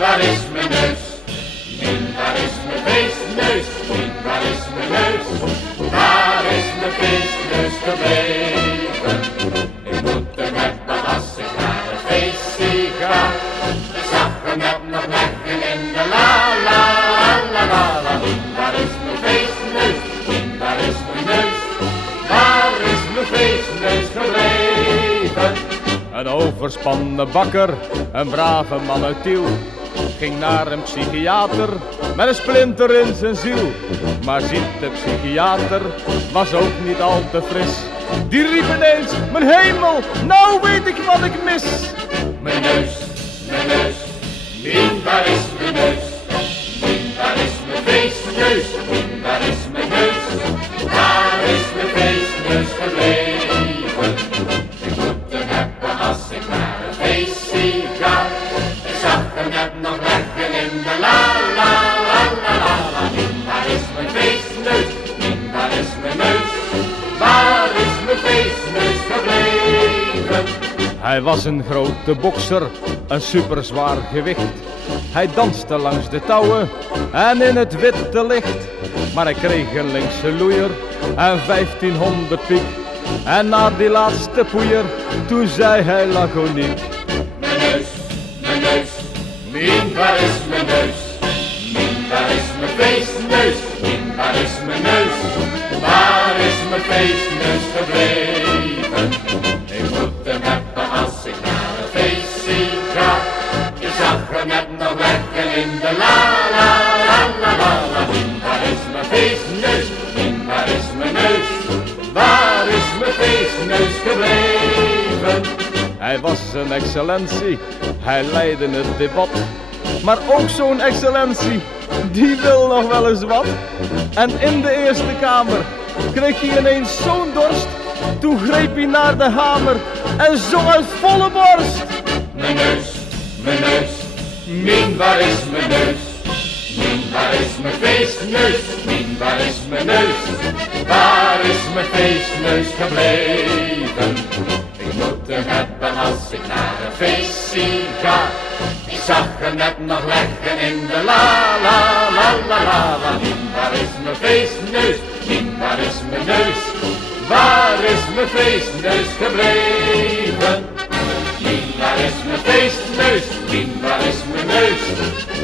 waar is mijn neus? Mien, waar is mijn feestneus? Mien, waar is mijn neus? Waar is mijn feestneus gebleven? Ik moet hem hebben als ik naar het feestje ga. Ik zag hem net nog leggen in de la la la la la. Mien, waar is mijn feestneus? Mien, waar is mijn neus? Waar is mijn feestneus gebleven? Een overspannen bakker, een brave man uit Tiel, ging naar een psychiater met een splinter in zijn ziel. Maar ziet de psychiater, was ook niet al te fris. Die riep ineens, mijn hemel, nou weet ik wat ik mis. Mijn neus, Mien, waar is mijn neus? Mien, waar is mijn feestneus? Mien, waar is mijn neus? Waar is mijn feestneus gebleven? Ik moet hem hebben als ik naar een feestje ga. Ik zag hem net nog leggen in de la la la la la la. Mien, waar is mijn feestneus? Mien, waar is mijn neus? Waar is mijn feestneus gebleven? Hij was een grote bokser, een superzwaar gewicht. Hij danste langs de touwen en in het witte licht. Maar hij kreeg een linkse loeier en 1500 piek. En na die laatste poeier, toen zei hij laconiek. Mijn neus, Mien, waar is mijn neus? Mien, waar is mijn feestneus? Mien, waar is mijn neus? Waar is mijn feestneus gebleven? Ik moet hem hebben als ik naar een feestje ga. Je zag hem net nog leggen in de la la la la la la. Mien, waar is mijn feestneus? Mien, waar is mijn neus? Waar is mijn feestneus gebleven? Hij was een excellentie, hij leidde het debat. Maar ook zo'n excellentie, die wil nog wel eens wat. En in de Eerste Kamer kreeg hij ineens zo'n dorst. Toen greep hij naar de hamer en zong uit volle borst. Mijn neus, Mien, waar is mijn neus? Mien, waar is mijn feestneus? Mien, waar is mijn neus? Waar is mijn feestneus gebleven? Ik moet hem hebben als ik naar een feestje ga. Ik zag hem net nog leggen in de la la la la la la. Mien, waar is mijn feestneus? Mien, waar is mijn neus? Waar is mijn feestneus gebleven? Mien, waar is mijn feestneus? Mien, waar is mijn neus?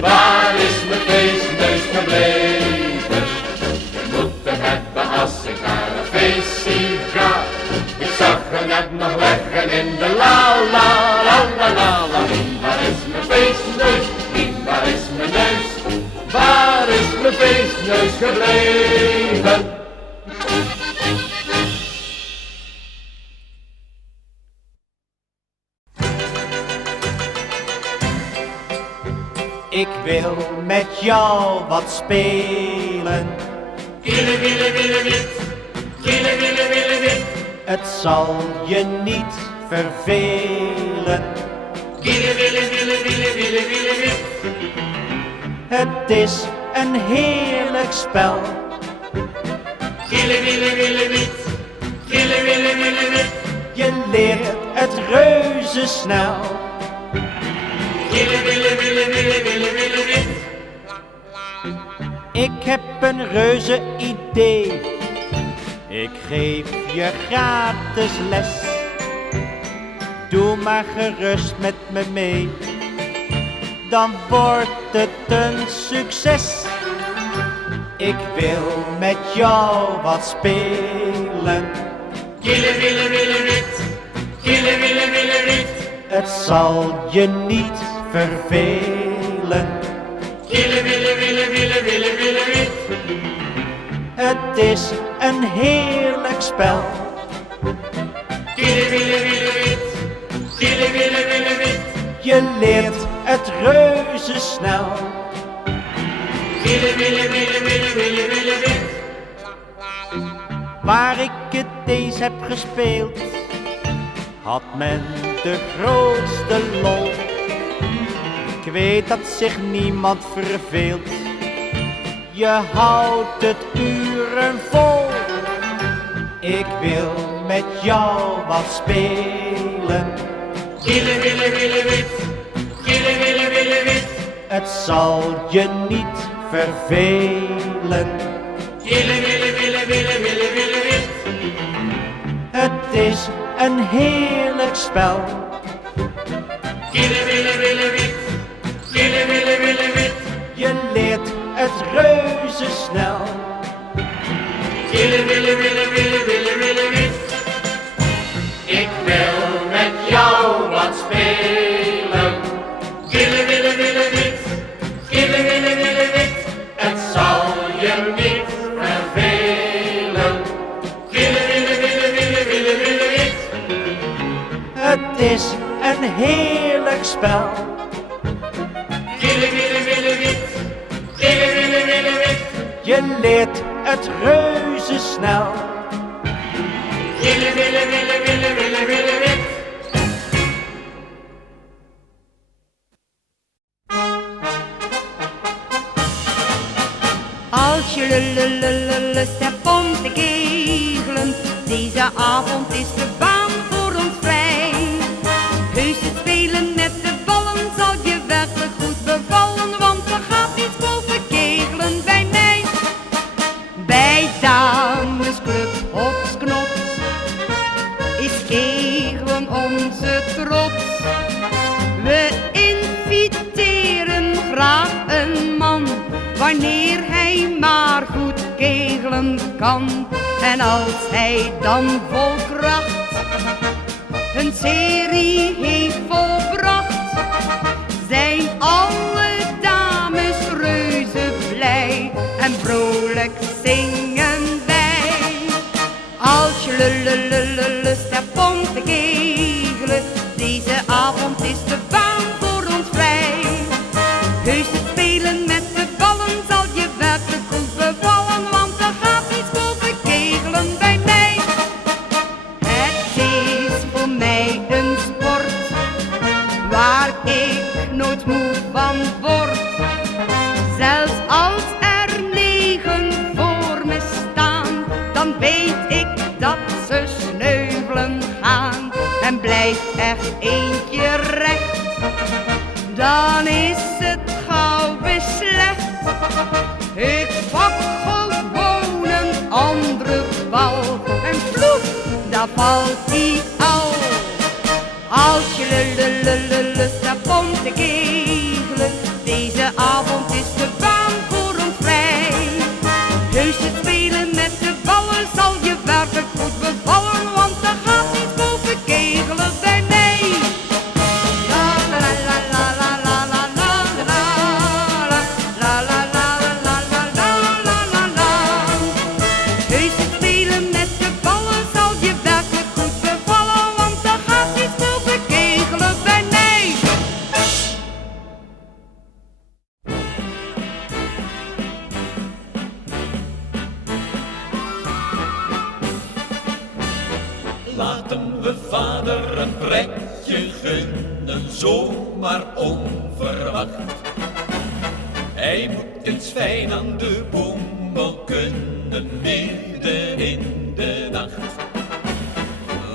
Waar is mijn feestneus gebleven? Ik moet hem hebben als ik naar een feestje ga. Ik zag hem net nog leggen in de la la la la la la. Mien, waar is mijn feestneus? Mien, waar is mijn neus? Waar is mijn feestneus gebleven? Ik wil met jou wat spelen. Wiele, wiele, wiele, wit. Wiele, wiele, wiele, wit. Het zal je niet vervelen. Wiele, wiele, wiele, wiele, wiele, wiele, wit. Het is een heerlijk spel. Wiele, wiele, wiele, wit. Wiele, wiele, wiele, wit. Je leert het reuze snel. Wiele, wiele, wiele, wiele, wiele, wiele, wit. Ik heb een reuze idee. Ik geef je gratis les. Doe maar gerust met me mee. Dan wordt het een succes. Ik wil met jou wat spelen. Wiele, wiele, wiele, wit. Wiele, wiele, wiele, wit. Het zal je niet vervelen. Wiele, wiele, wiele, wiele, wiele, wiele, wit. Het is een heerlijk spel. Wiele, wiele, wiele, wit. Wiele, wiele, wiele, wit. Je leert het reuze snel. Wiele, wiele, wiele, wiele, wiele, wiele, wit. Waar ik het eens heb gespeeld, had men de grootste lol. Ik weet dat zich niemand verveelt. Je houdt het uren vol. Ik wil met jou wat spelen. Wiele, wiele, wiele, wit. Wiele, wiele, wiele, wit. het zal je niet vervelen. Wille, wille, wille, wille, wille, wille, wit. Het is een heerlijk spel. Wille, wille, wille, wit. Wille, wille, wille, wit. Je leert het reuze snel. Wille, wille, wille, wille, wille, wille, wit. Ik wil met jou wat spelen. Wille, wille, wille, wit. Wille, wille, wille, wit. Het zal je niet vervelen. Wille, wille, wille, wille, wille, wille, wit. Het is een heerlijk spel. Wille, wille, wille, wit. Wille, wille, wille, wit. Je leert het reuze snel. Wille, wille, wille, wille, wille, wille, wit. Als je lust hebt om te kegelen, deze avond is de baan voor ons vrij. Heus het spelen met de ballen zal je werkelijk goed bevallen, want er gaat niets boven kegelen bij mij. Bij damesclub Hopsknots is kegelen onze trots. We inviteren graag een man, wanneer hij maar goed kegelen kan. En als hij dan vol kracht een serie heeft volbracht, zijn alle dames reuze blij en vrolijk zingen wij. Als je lust hebt om te kegelen, deze avond is de baan voor ons vrij. Heus het spelen met de ballen zal je werkelijk goed bevallen, want er gaat niets boven kegelen bij mij. Het is voor mij een sport waar ik nooit moe van word. Zelfs als er 9 voor me staan, dan weet ik dat ze sneuvelen gaan. En blijft er eentje recht, dan is het gauw beslecht. Ik pak gewoon een andere bal en vloep, daar valt die al. Als je lust hebt om te kegelen, deze avond is de baan voor ons vrij. Heus het spelen met de ballen zal je werkelijk goed bevallen, want er gaat niets boven kegelen bij mij. La la la la la la la la la la la la la la la la la. Heus het spelen met de ballen zal je werkelijk goed bevallen, want er gaat niets boven kegelen bij mij. Laten we vader een pretje gunnen, zomaar onverwacht. Hij moet eens fijn aan de boemel kunnen, midden in de nacht.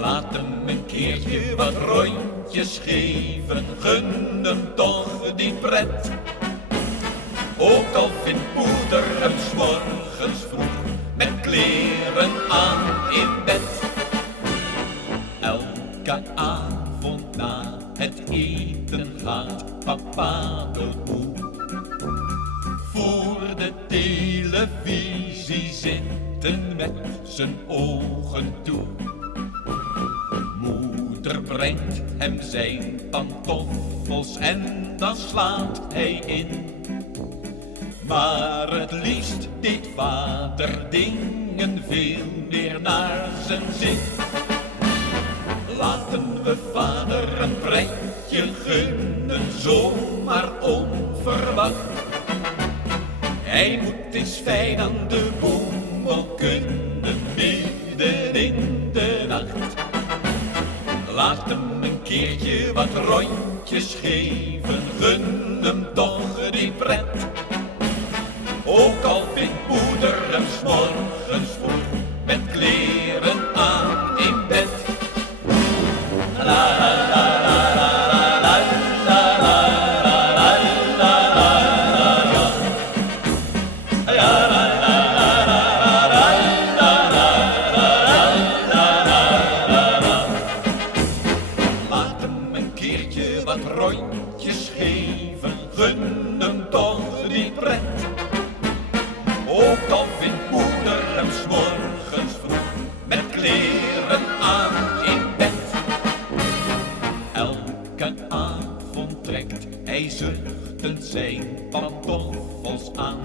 Laat hem een keertje wat rondjes geven, gun hem toch die pret. Ook al vindt moeder hem 's morgens vroeg met kleren aan in bed. Elke avond na het eten gaat papa doodmoe. Voor de televisie zitten met zijn ogen toe. Moeder brengt hem zijn pantoffels en dan slaat hij in. Maar het liefst deed vader dingen veel meer naar zijn zin. Laten we vader een pretje gunnen, zomaar onverwacht. Hij moet eens fijn aan de boemel kunnen, midden in de nacht. Laat hem een keertje wat rondjes geven, gun hem toch die pret. Ook al vindt moeder hem 's morgens vroeg met kleren aan in bed. La la la la la la la la la la la la. keertje wat rondjes geven, gun hem toch die pret. Ook al vindt moeder hem 's morgens vroeg met kleren aan in bed. Elke avond trekt hij zuchtend zijn pantoffels aan.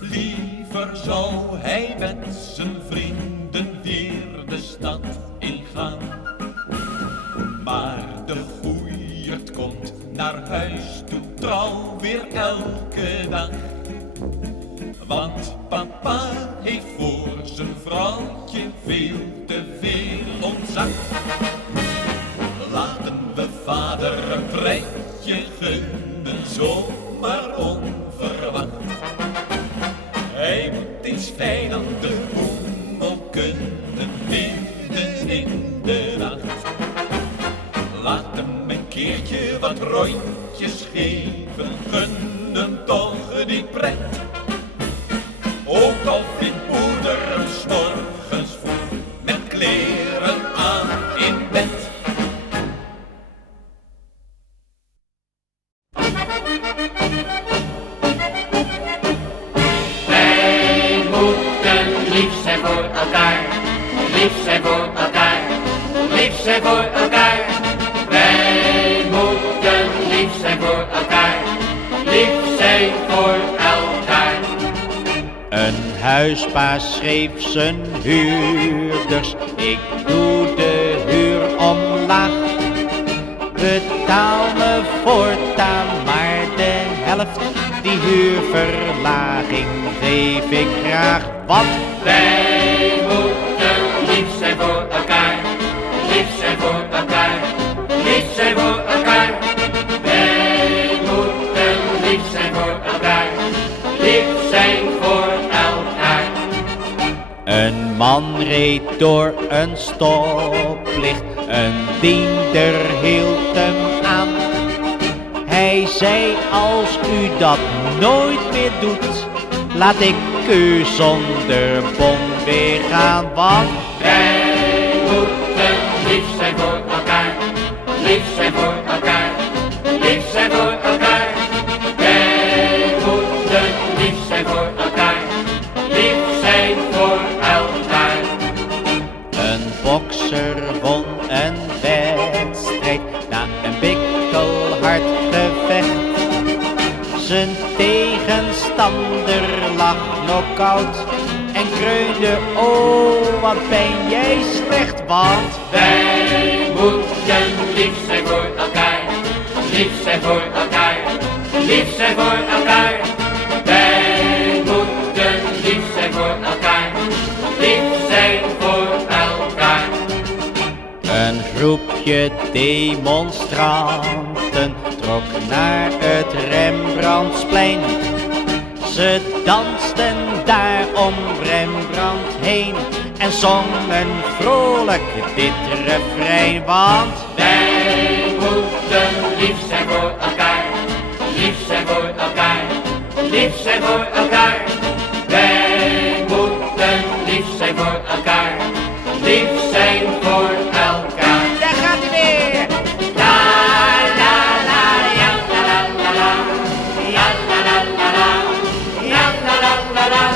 Liever zou hij met zijn vrienden weer de stad ingaan. Maar de goeierd komt naar huis toe trouw weer elke dag. Want papa heeft voor zijn vrouwtje veel te veel ontzag. Laten we vader een pretje gunnen, zomaar onverwacht. Hij moet eens fijn aan de boemel kunnen, midden in de nacht. Laat hem een keertje wat rondjes geven, gun hem toch die pret. Ook al vindt moeder hem 's morgens vroeg met kleren aan in bed. Wij moeten lief zijn voor elkaar, lief zijn voor elkaar, lief zijn voor elkaar. Wij moeten lief zijn voor elkaar, lief zijn voor elkaar. Een huisbaas schreef zijn huurders, ik doe de huur omlaag. Betaal me voortaan maar de helft, die huurverlaging geef ik graag. Want Wij moeten lief zijn voor elkaar, lief zijn voor elkaar, lief zijn voor elkaar. Wij moeten lief zijn voor elkaar, lief zijn voor elkaar. een man reed door een stoplicht, een diender hield hem aan. Hij zei, als u dat nooit meer doet, laat ik u zonder bon weer gaan. Want Wij moeten lief zijn voor elkaar, lief zijn voor elkaar, lief zijn voor elkaar. Wij moeten lief zijn voor elkaar, lief zijn voor elkaar. een bokser won een wedstrijd na een bikkelhard gevecht. Zijn tegenstander lag knock-out en kreunde, oh wat ben jij slecht. Want Wij moeten lief zijn voor elkaar, lief zijn voor elkaar, lief zijn voor elkaar. Wij moeten lief zijn voor elkaar, lief zijn voor elkaar. een groepje demonstranten trok naar het Rembrandtsplein. Ze dansten daar om Rembrandt heen en zongen vrolijk dit refrein. Want Wij moeten lief zijn voor elkaar, lief zijn voor elkaar, lief zijn voor elkaar. Wij moeten lief zijn voor elkaar, lief zijn voor elkaar. daar gaat hij weer! La la la, ja la la la la, ja la la la la, ja la la la la.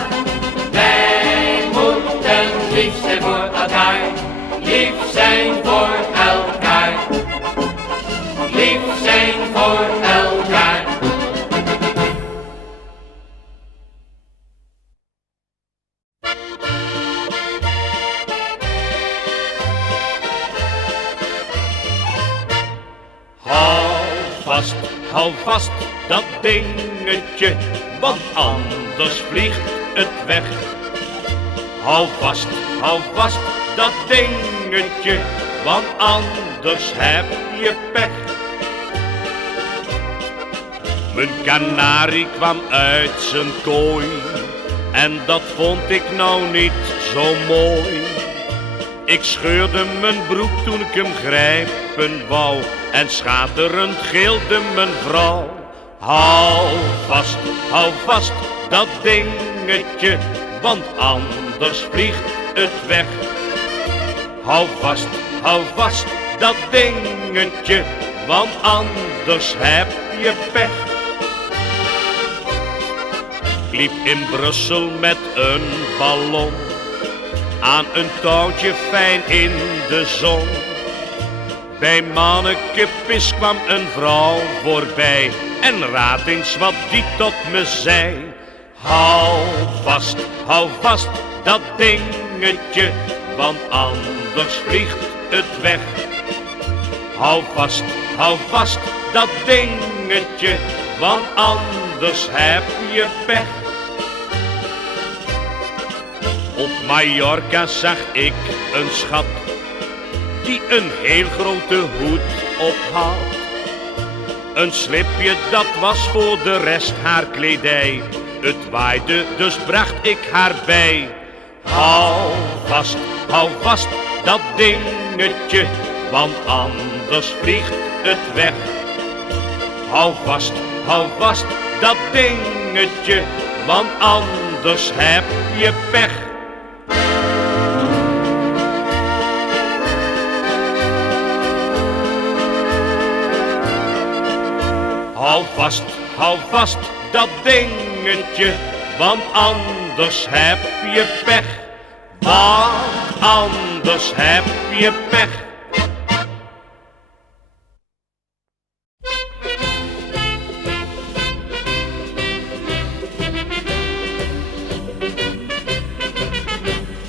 Wij moeten lief zijn voor elkaar, lief zijn voor elkaar, lief zijn voor elkaar. Hou vast dat dingetje, want anders vliegt het weg. Hou vast dat dingetje, want anders heb je pech. Mijn kanarie kwam uit zijn kooi en dat vond ik nou niet zo mooi. Ik scheurde mijn broek toen ik hem grijpen wou en schaterend gilde mijn vrouw. Hou vast dat dingetje, want anders vliegt het weg. Hou vast dat dingetje, want anders heb je pech. Ik liep in Brussel met een ballon, aan een touwtje fijn in de zon. Bij Manneke Pis kwam een vrouw voorbij en raad eens wat die tot me zei. Hou vast dat dingetje, want anders vliegt het weg. Hou vast dat dingetje, want anders heb je pech. Op Mallorca zag ik een schat, die een heel grote hoed op had. Een slipje, dat was voor de rest haar kledij. Het waaide, dus bracht ik haar bij. Hou vast dat dingetje, want anders vliegt het weg. Hou vast dat dingetje, want anders heb je pech. Hou vast dat dingetje, want anders heb je pech. Want anders heb je pech.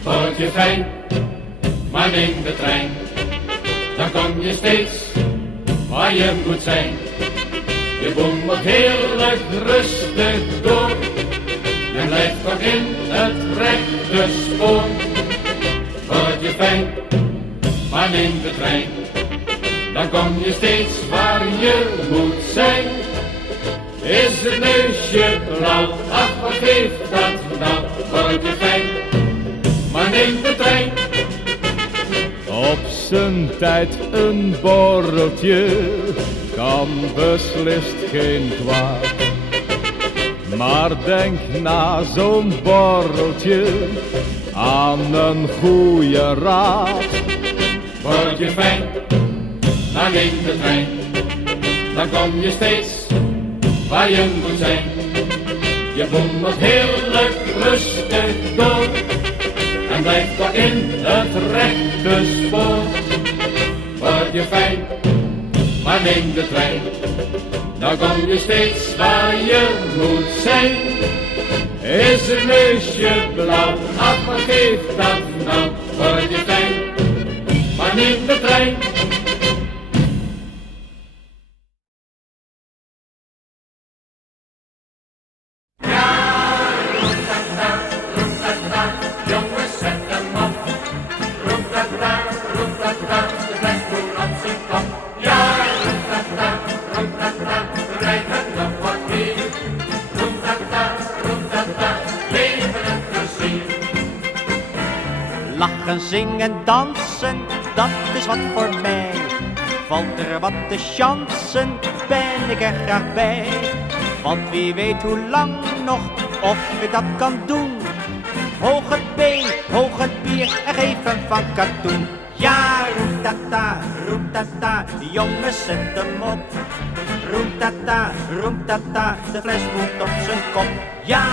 Word je fijn, maar neem de trein, dan kom je steeds waar je moet zijn. Je boemelt heerlijk rustig door, en blijft toch in het rechte spoor. Word je fijn, maar neem de trein, dan kom je steeds waar je moet zijn. Is het neusje blauw, ach wat geeft dat nou? Word je fijn, maar neem de trein. Op zijn tijd een borreltje kan beslist geen kwaad. Maar denk na zo'n borreltje aan een goede raad. Word je fijn, maar neem de trein, dan kom je steeds waar je moet zijn. Je boemelt heerlijk rustig door, en blijft toch in het rechte spoor. Word je fijn, maar neem de trein, dan kom je steeds waar je moet zijn. Is het neusje blauw, ach wat geeft dat nou? Word je fijn, maar neem de trein. Jongens, zet hem op. Roep-ta-ta, roep-ta-ta, de fles moet op zijn kop. Ja, roep-ta-ta, roep-ta-ta, we blijven nog wat hier. Roep-ta-ta, roep-ta-ta, leven en plezier. Lachen, zingen, dansen, dat is wat voor mij. Valt er wat te chansen, ben ik er graag bij. Want wie weet hoe lang nog, of ik dat kan doen. Hoog het been, hoog het bier en geef hem van katoen. Ja, roem-ta-ta, jongens zet hem op. Roem-ta-ta, de fles moet op zijn kop. Ja,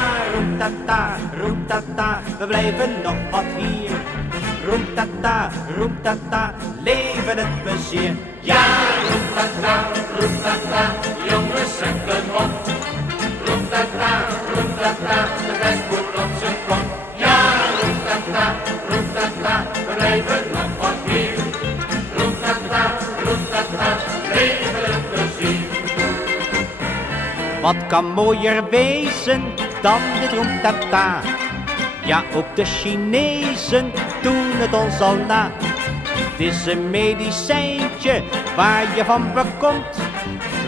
roem-ta-ta, we blijven nog wat hier. Roem-ta-ta, leven het plezier. Ja, roep-ta-ta, jongens zet hem op. Roep-ta-ta, de fles moet op zijn kop. Ja, roep-ta-ta, we blijven nog wat hier. Roep-ta-ta, leven het plezier. Wat kan mooier wezen dan dit roem-ta-ta? Ja, ook de Chinezen doen het ons al na. Het is een medicijntje waar je van bekomt.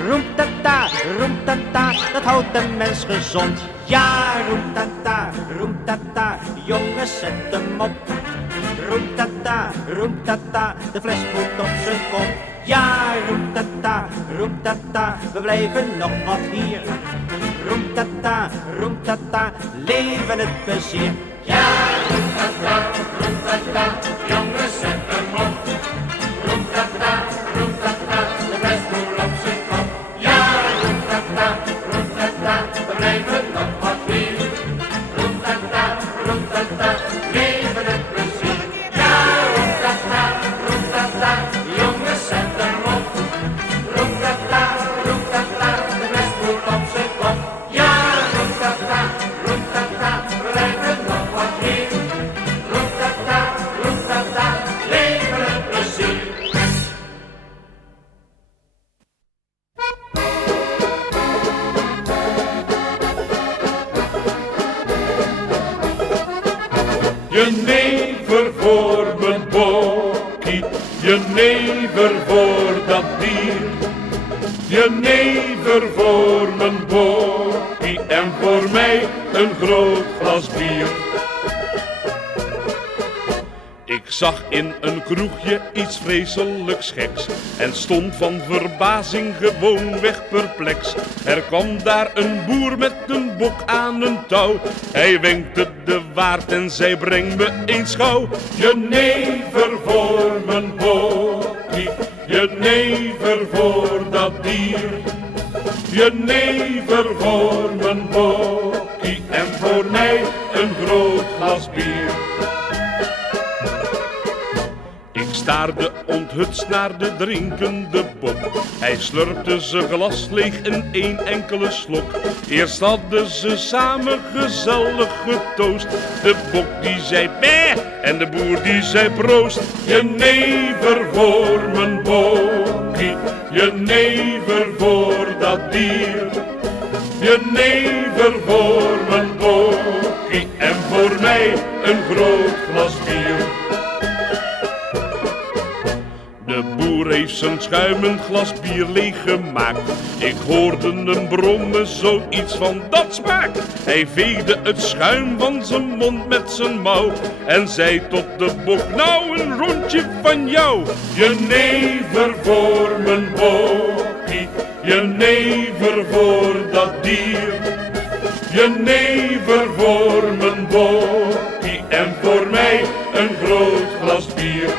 Roem-ta-ta, dat houdt de mens gezond. Ja, roem-ta-ta, jongens zet hem op. Roem-ta-ta, de fles moet op zijn kop. Ja, roem-ta-ta, we blijven nog wat hier. Roem-ta-ta, leven het plezier. Ja, roep-ta-ta, jongens zet hem op. Roep-ta-ta, Jenever voor mijn bokkie, jenever voor dat dier. Jenever voor mijn bokkie en voor mij een groot glas bier. Ik zag in een kroegje iets vreselijks geks en stond van verbazing gewoonweg perplex. Er kwam daar een boer met een bok aan een touw. Hij wenkte de waard en zei: breng me eens gauw. Jenever voor mijn bokkie, jenever voor dat dier. Jenever voor mijn bokkie en voor mij een groot glas bier. Ik staarde onthutst naar de drinkende bok. Hij slurpte zijn glas leeg in één enkele slok. Eerst hadden ze samen gezellig getoost. De bok die zei bé en de boer die zei proost. Jenever voor mijn bokkie, jenever voor dat dier. Jenever voor mijn bokkie en voor mij een groot glas bier. De boer heeft zijn schuimend glas bier leeggemaakt. Ik hoorde hem brommen, zoiets van dat smaakt. Hij veegde het schuim van zijn mond met zijn mouw en zei tot de bok: nou een rondje van jou. Jenever voor mijn bokkie, jenever voor dat dier. Jenever voor mijn bokkie en voor mij een groot glas bier.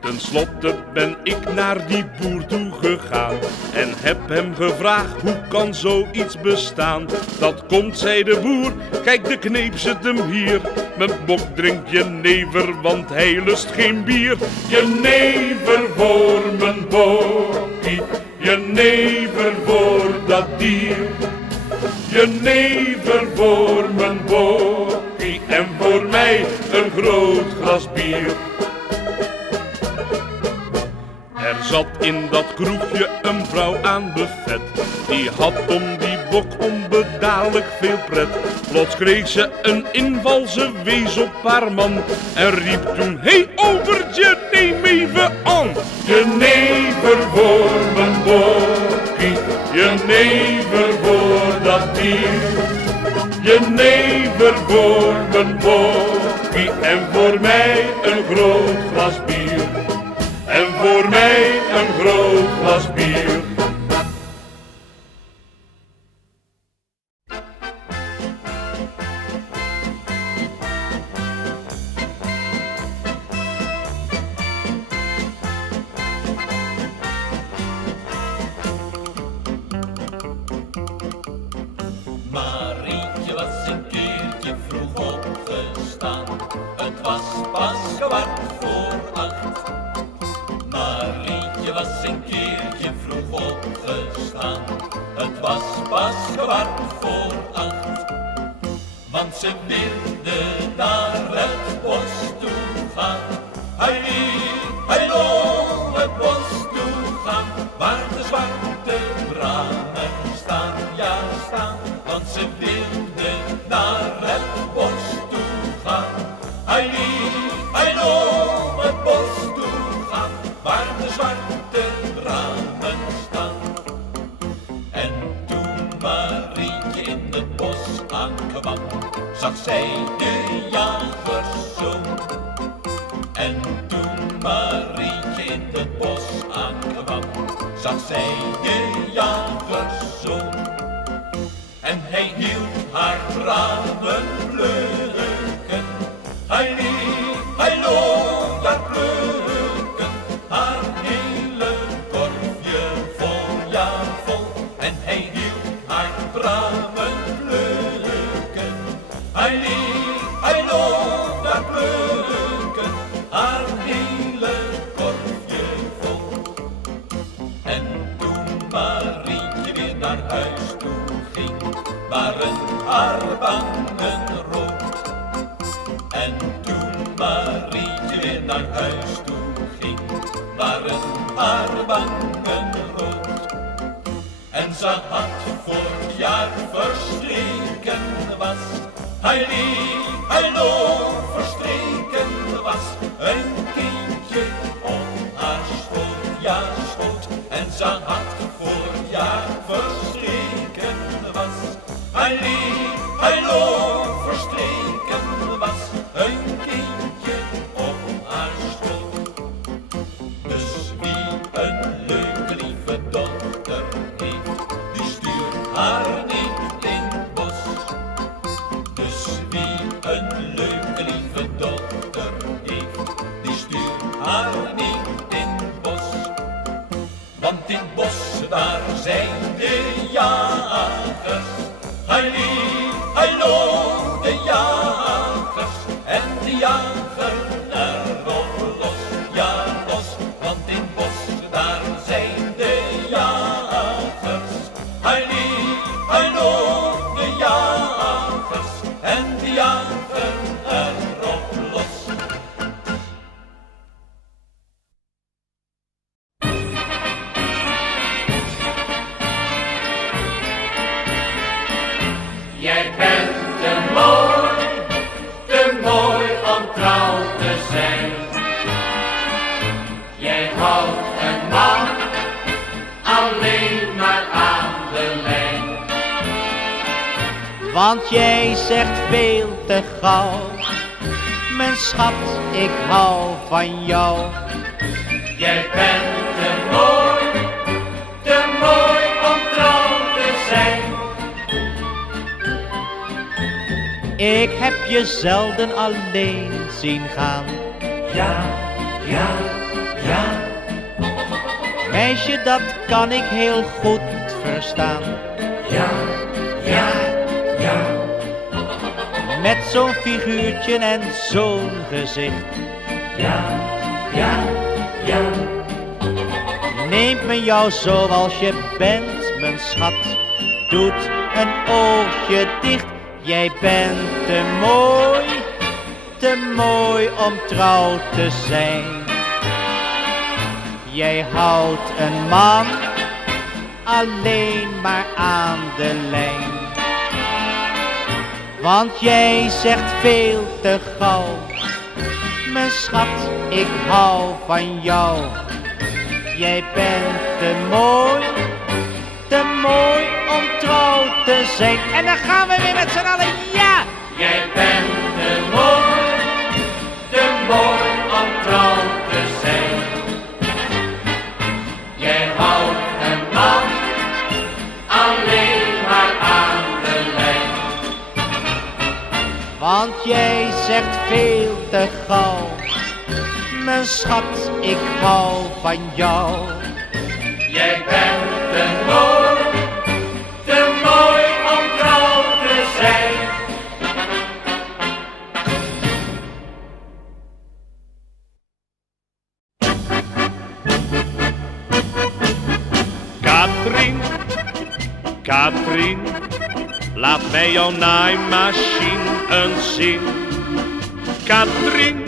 Ten slotte ben ik naar die boer toe gegaan en heb hem gevraagd: hoe kan zoiets bestaan? Dat komt, zei de boer, kijk de kneep zit hem hier. Mijn bok drinkt jenever, want hij lust geen bier. Jenever voor mijn bokkie, jenever voor dat dier. Jenever voor mijn bokkie en voor mij een groot glas bier. Er zat in dat kroegje een vrouw aan buffet. Die had om die bok onbedadelijk veel pret. Plots kreeg ze een inval, ze wees op haar man en riep toen: hey overtje, neem even aan. Jenever voor mijn bokkie, jenever voor dat dier. Jenever voor mijn bokkie en voor mij een groot glas bier. En voor mij een groot glas bier. Marietje was een keertje vroeg opgestaan. Het was pas 7:15. Marietje was een keertje vroeg opgestaan. Het was pas 7:15. Want ze wilde naar het bos toe gaan. Hai, hallo, het bos toe gaan. Waar de zwarte bramen staan, ja staan. Want ze wilde naar het bos toe gaan. Hai, hallo, het bos toe gaan. Waar de zwarte bramen staan. En toen Marietje in het bos aankwam, zag zij de jagerszoon. En toen Marietje in het bos aankwam, zag zij de jagerszoon. En hij hield haar bramen plukken. Hij hallo, daar plukken. Haar hele korfje vol, ja vol. En hij hield haar bramen plukken. Hij hallo, daar plukken. Haar hele korfje vol. En toen Marietje weer naar huis toe ging, waren haar wangen rood. En toen Marietje weer naar huis toe ging, waren haar wangen rood. En ze had vorig jaar verstreken was Hij liep, hij loop, verstreken was een kindje op haar schoot, ja schoot. En ze had voor jaar verstreken was. Hij liep, hij loop, verstreken was een kindje op haar schoot. Dus wie een leuke lieve dochter heeft, die stuurt haar niet in het bos. Dus wie een leuke lieve dochter heeft, die stuurt haar niet in het bos. Want in het bos daar zijn de jagers. Hij liep, hij loopt, de jagers. En de jager erop los, ja los. Want in het bos daar zijn de jagers. Hij liep, hij loopt, de jagers. En de jager erop los. Jij bent te mooi om trouw te zijn. Jij houdt een man alleen maar aan de lijn. Want jij zegt veel te gauw, mijn schat, ik hou van jou. Jij bent te mooi om trouw te zijn. Ik heb je zelden alleen zien gaan. Ja, ja, ja. Meisje, dat kan ik heel goed verstaan. Ja, ja, ja. Met zo'n figuurtje en zo'n gezicht. Ja, ja, ja. Neemt men jou zoals je bent, mijn schat. Doet een oogje dicht. Jij bent te mooi om trouw te zijn. Jij houdt een man alleen maar aan de lijn. Want jij zegt veel te gauw, mijn schat, ik hou van jou. Jij bent te mooi om trouw te zijn. En dan gaan we weer met z'n allen, ja! Jij bent te mooi om trouw te zijn. Jij houdt een man alleen maar aan de lijn. Want jij zegt veel te gauw, mijn schat, ik hou van jou. Jij bent te mooi om trouw te zijn. Katrien, Katrien, laat mij jouw naaimachine eens zien. Katrien,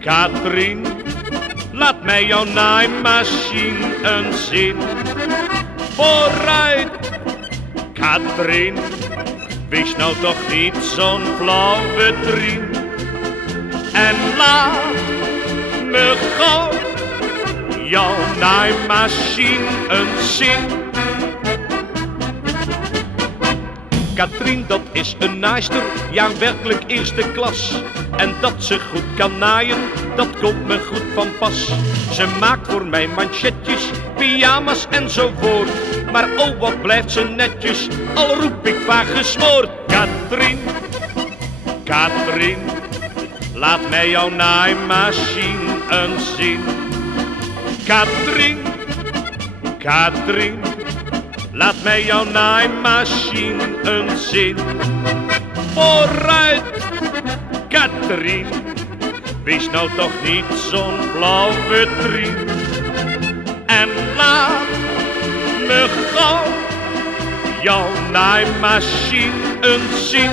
Katrien, laat mij jouw naaimachine eens zien. Vooruit, Katrien, wees nou toch niet zo'n flauwe trien. En laat me gauw jouw naaimachine eens zien. Katrien, dat is een naaister, ja werkelijk eerste klas. En dat ze goed kan naaien, dat komt me goed van pas. Ze maakt voor mij manchetjes, pyjama's enzovoort. Maar oh wat blijft ze netjes, al roep ik vaag gesmoord. Katrien, Katrien, laat mij jouw naaimachine eens zien. Katrien, Katrien, laat mij jouw naaimachine eens zien. Vooruit, Katrien, wees nou toch niet zo'n blauwe trien. En laat me gauw jouw naaimachine eens zien.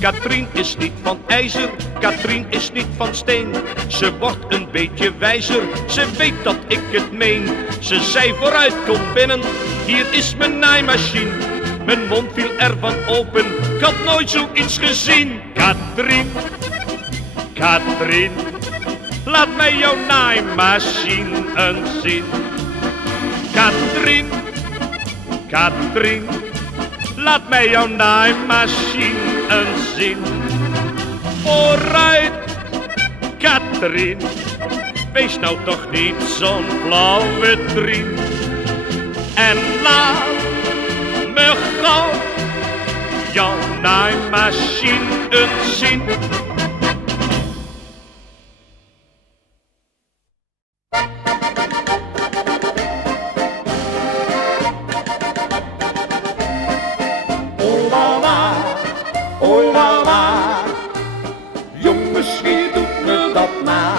Katrien is niet van ijzer, Katrien is niet van steen. Ze wordt een beetje wijzer, ze weet dat ik het meen. Ze zei vooruit, kom binnen, hier is mijn naaimachine. Mijn mond viel ervan open, ik had nooit zoiets gezien. Katrien, Katrien, laat mij jouw naaimachine eens zien. Katrien, Katrien, laat mij jouw naaimachine eens zien. Vooruit, Katrien, wees nou toch niet zo'n blauwe trien. En laat me gauw jouw naaimachine eens zien. Oh la la, jongens, wie doet me dat na?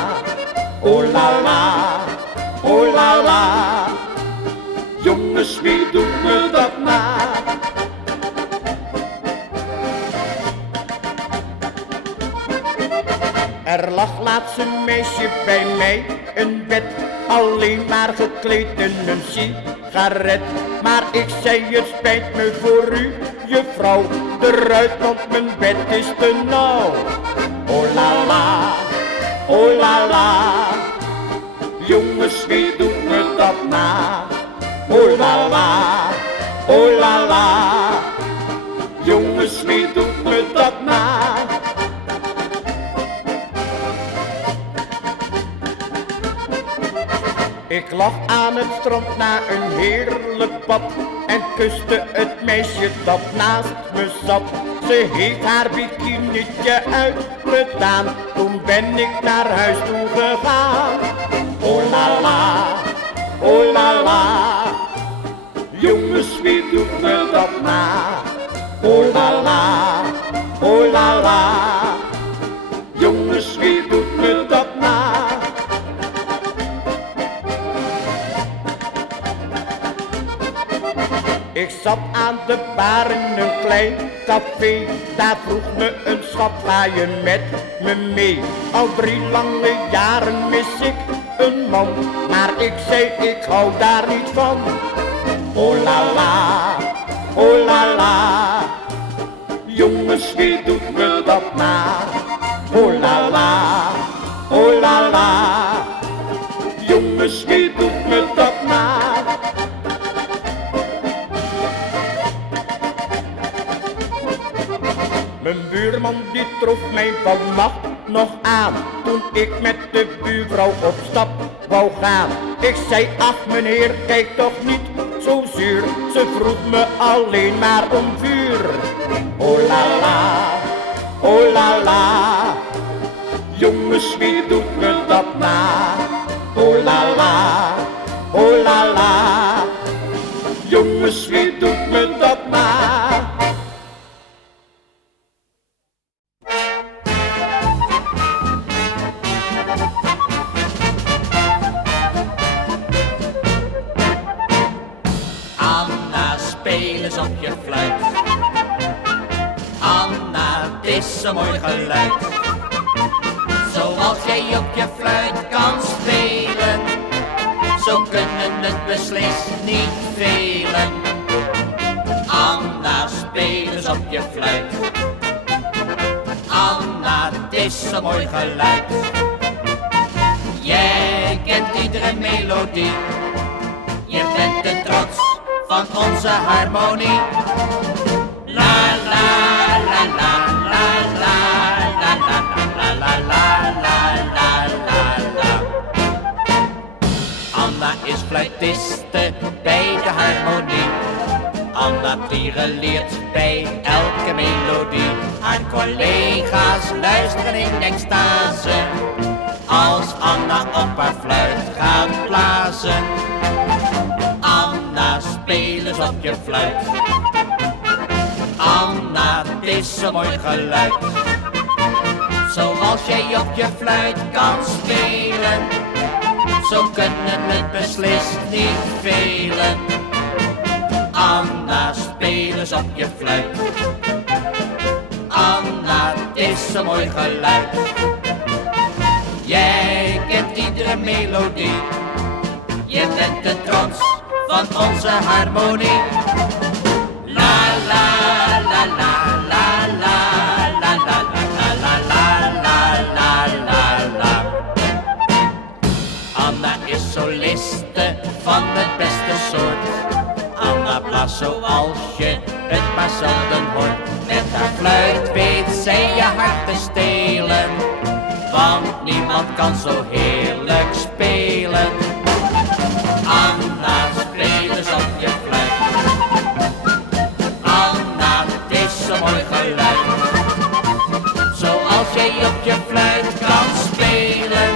Oh la la, oh la la, jongens, wie doet me dat na? Er lag laatst een meisje bij mij, een bed, alleen maar gekleed in een sigaret. Maar ik zei, het spijt me voor u, juffrouw, eruit, want mijn bed is te nauw. Oh la la, oh la la, jongens, wie doet me dat na? Oh la la, oh la la, jongens, wie doet me dat na? Ik lag aan het strand na een heerlijk bad en kuste het meisje dat naast me zat. Ze heeft haar bikinietje uitgedaan, toen ben ik naar huis toe gegaan. Oh la la, oh la la, jongens, wie doet me dat na? Oh la la, oh la la, jongens, wie doet me dat na? Ik zat aan de bar in een klein café, daar vroeg me een schat, ga je met me mee? Al 3 lange jaren mis ik een man, maar ik zei, ik hou daar niet van. Oh la la, oh la la, jongens, wie doet me dat na? Oh la la, oh la la, jongens, wie doet me dat na? Mijn buurman die trof mij vannacht nog aan, toen ik met de buurvrouw op stap wou gaan. Ik zei, ach meneer, kijk toch niet zo zuur, ze vroeg me alleen maar om vuur. Oh la la, oh la la, jongens, wie doet me dat na? Oh la la, oh la la, jongens, wie doet me dat na? Speel eens op je fluit. Anna, het is een mooi geluid. Zoals jij op je fluit kan spelen, zo kunnen het beslist niet velen. Anna, speel eens op je fluit. Anna, het is een mooi geluid. Jij kent iedere melodie, je bent de trots van onze harmonie. La la la la la la la la la la la la la la. Anna is fluitiste bij de harmonie. Anna leert bij elke melodie. Haar collega's luisteren in extase als Anna op haar fluit gaat blazen. Anna, speel eens op je fluit. Anna, het is een mooi geluid. Zoals jij op je fluit kan spelen, zo kunnen het beslist niet velen. Anna, speel eens op je fluit. Anna, het is een mooi geluid. Jij kent iedere melodie, je bent de trots van onze harmonie. La zoals je het maar zelden hoort. Met haar fluit weet zij je hart te stelen, want niemand kan zo heerlijk spelen. Anna, speel eens op je fluit. Anna, het is zo'n mooi geluid. Zoals jij op je fluit kan spelen,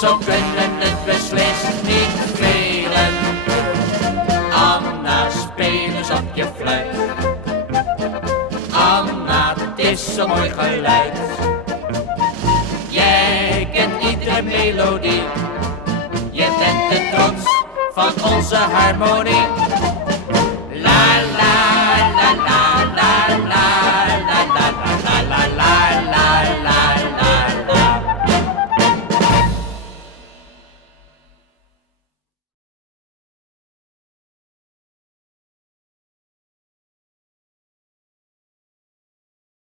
zo kunnen het beslist niet velen. Anna, speel eens op je fluit. Anna, het is zo'n mooi geluid. Jij kent iedere melodie, je bent de trots van onze harmonie.